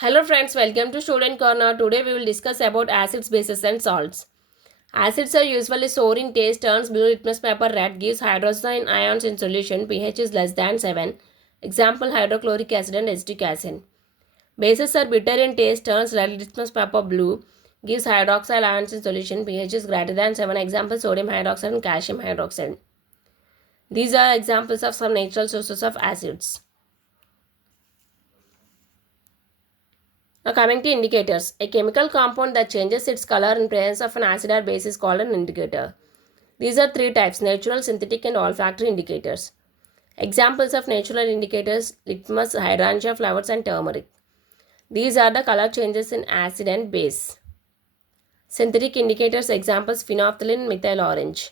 Hello friends, welcome to Student Corner. Today we will discuss about acids, bases and salts. Acids are usually sour in taste, turns blue litmus paper red, gives hydrogen ions in solution, pH is less than 7. Example hydrochloric acid and acetic acid. Bases are bitter in taste, turns red litmus paper blue, gives hydroxyl ions in solution, pH is greater than 7. Example sodium hydroxide and calcium hydroxide. These are examples of some natural sources of acids. Now coming to indicators. A chemical compound that changes its color in presence of an acid or base is called an indicator. These are three types: natural, synthetic and olfactory indicators. Examples of natural indicators: litmus, hydrangea flowers and turmeric. These are the color changes in acid and base. Synthetic indicators: examples phenolphthalein, methyl orange.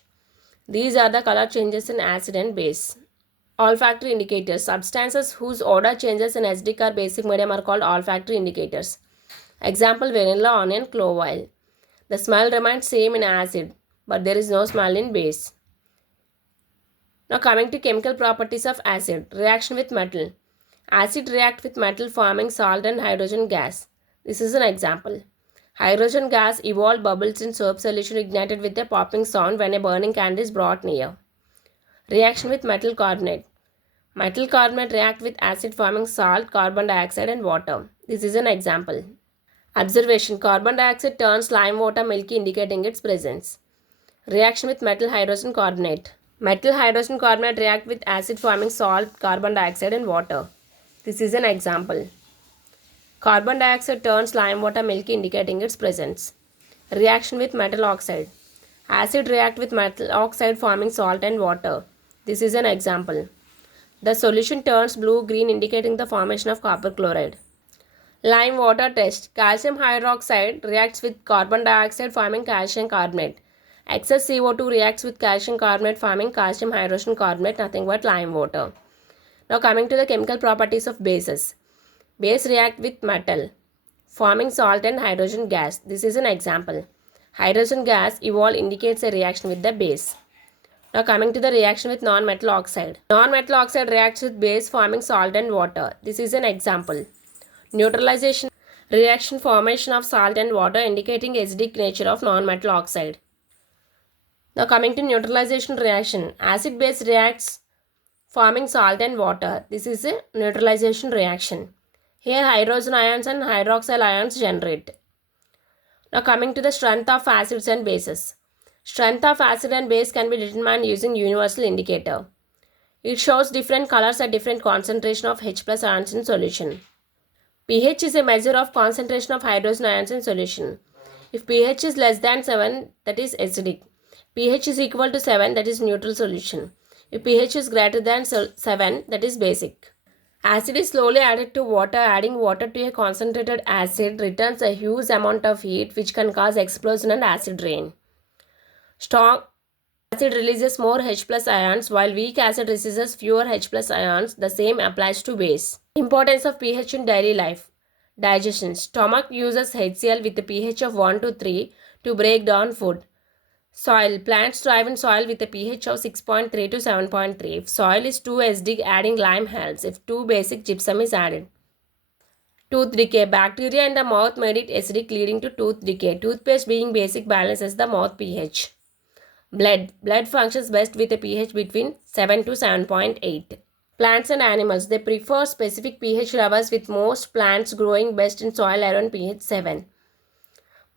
These are the color changes in acid and base. Olfactory indicators: substances whose odor changes in acidic or basic medium are called olfactory indicators. Example vanilla, onion, clove oil. The smell remains same in acid, but there is no smell in base. Now coming to chemical properties of acid. Reaction with metal. Acid react with metal forming salt and hydrogen gas. This is an example. Hydrogen gas evolved bubbles in soap solution ignited with a popping sound when a burning candle is brought near. Reaction with metal carbonate. Metal carbonate react with acid forming salt, carbon dioxide and water. This is an example. Observation: carbon dioxide turns lime water milky indicating its presence. Reaction with metal hydrogen carbonate. Metal hydrogen carbonate react with acid forming salt, carbon dioxide and water. This is an example. Carbon dioxide turns lime water milky indicating its presence. Reaction with metal oxide. Acid react with metal oxide forming salt and water. This is an example. The solution turns blue-green indicating the formation of copper chloride. Lime water test. Calcium hydroxide reacts with carbon dioxide forming calcium carbonate. Excess CO2 reacts with calcium carbonate forming calcium hydrogen carbonate, nothing but lime water. Now coming to the chemical properties of bases. Base react with metal forming salt and hydrogen gas. This is an example. Hydrogen gas evolved indicates a reaction with the base. Now coming to the reaction with non-metal oxide. Non-metal oxide reacts with base forming salt and water. This is an example. Neutralization reaction formation of salt and water indicating acidic nature of non-metal oxide. Now coming to neutralization reaction. Acid-base reacts forming salt and water. This is a neutralization reaction. Here hydrogen ions and hydroxyl ions generate. Now coming to the strength of acids and bases. Strength of acid and base can be determined using universal indicator. It shows different colors at different concentration of H plus ions in solution. pH is a measure of concentration of hydrogen ions in solution. If pH is less than 7, that is acidic. pH is equal to 7, that is neutral solution. If pH is greater than 7, that is basic. Acid is slowly added to water. Adding water to a concentrated acid returns a huge amount of heat which can cause explosion and acid rain. Strong acid releases more H plus ions while weak acid releases fewer H plus ions. The same applies to base. Importance of pH in daily life. Digestion. Stomach uses HCl with a pH of 1 to 3 to break down food. Soil. Plants thrive in soil with a pH of 6.3 to 7.3. If soil is too acidic, adding lime helps. If too basic, gypsum is added. Tooth decay. Bacteria in the mouth made it acidic leading to tooth decay. Toothpaste being basic balances the mouth pH. Blood. Blood functions best with a pH between 7 to 7.8. Plants and animals. They prefer specific pH levels with most plants growing best in soil around pH 7.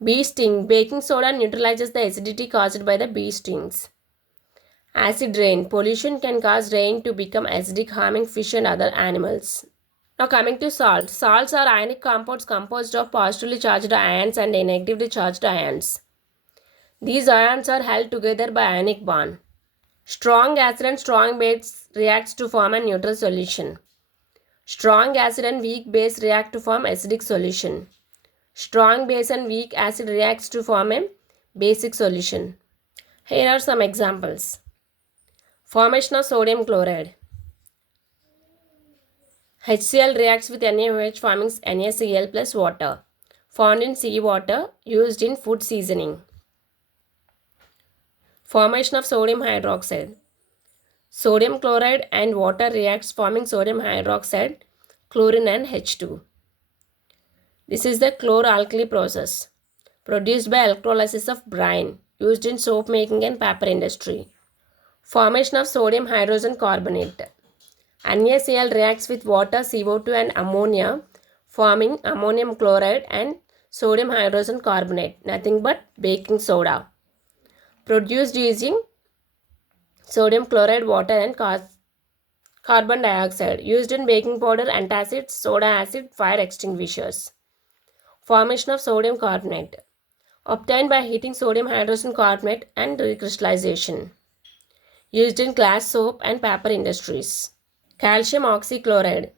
Bee sting. Baking soda neutralizes the acidity caused by the bee stings. Acid rain. Pollution can cause rain to become acidic, harming fish and other animals. Now coming to salt. Salts are ionic compounds composed of positively charged ions and negatively charged ions. These ions are held together by ionic bond. Strong acid and strong base reacts to form a neutral solution. Strong acid and weak base react to form acidic solution. Strong base and weak acid reacts to form a basic solution. Here are some examples. Formation of sodium chloride. HCl reacts with NaOH forming NaCl plus water. Found in seawater, used in food seasoning. Formation of sodium hydroxide. Sodium chloride and water reacts forming sodium hydroxide, chlorine and H2. This is the chloralkali process produced by electrolysis of brine used in soap making and paper industry. Formation of sodium hydrogen carbonate. NaCl reacts with water, CO2 and ammonia, forming ammonium chloride and sodium hydrogen carbonate, nothing but baking soda. Produced using sodium chloride, water and carbon dioxide, used in baking powder, antacids, soda acid, fire extinguishers. Formation of sodium carbonate, obtained by heating sodium hydrogen carbonate and recrystallization, used in glass, soap and paper industries. Calcium oxychloride.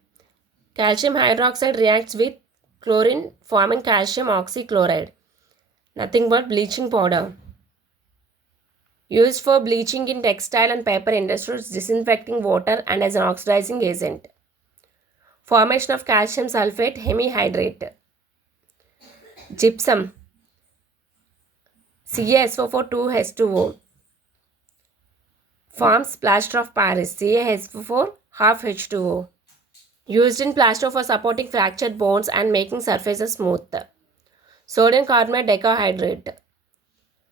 Calcium hydroxide reacts with chlorine forming calcium oxychloride, nothing but bleaching powder. Used for bleaching in textile and paper industries, disinfecting water and as an oxidizing agent. Formation of calcium sulfate hemihydrate. Gypsum CaSO4 2H2O forms plaster of Paris CaSO4 half H2O. Used in plaster for supporting fractured bones and making surfaces smooth. Sodium carbonate decahydrate.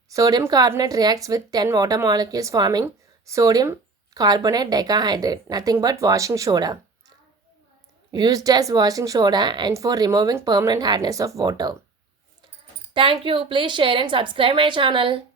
Sodium carbonate reacts with 10 water molecules forming sodium carbonate decahydrate, nothing but washing soda. Used as washing soda and for removing permanent hardness of water. Thank you. Please share and subscribe my channel.